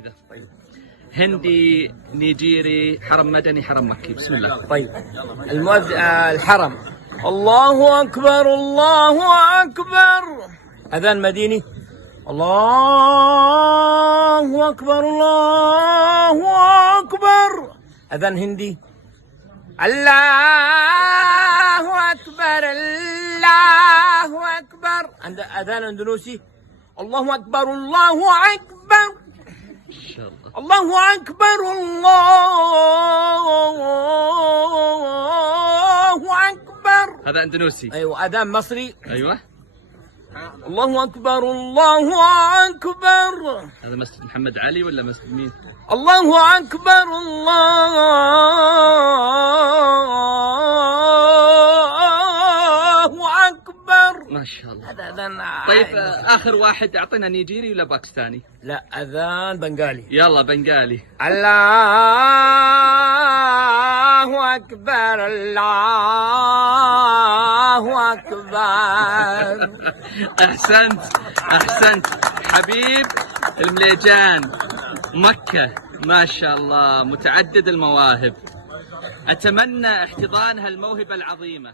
كذا. طيب هندي، نيجيري، حرم مدني، حرم مكي. بسم الله. طيب الحرم. الله أكبر الله أكبر. أذان مديني. الله أكبر الله أكبر. أذان هندي. الله أكبر الله أكبر. عند أذان أندونيسي. الله أكبر الله أكبر. إن شاء الله. الله أكبر الله أكبر. هذا اندونيسي. أيوة. أذان مصري. ايوه. الله أكبر الله أكبر. هذا مسجد محمد علي ولا مسجد مين؟ الله أكبر الله أكبر. ما شاء الله. هذا أذان. طيب آخر واحد أعطينا نيجيري ولا باكستاني؟ لا، أذان بنغالي. يلا بنغالي. الله أكبر الله أكبر. أحسنت أحسنت حبيب المليجان مكة، ما شاء الله متعدد المواهب. أتمنى احتضان هالموهبة العظيمة.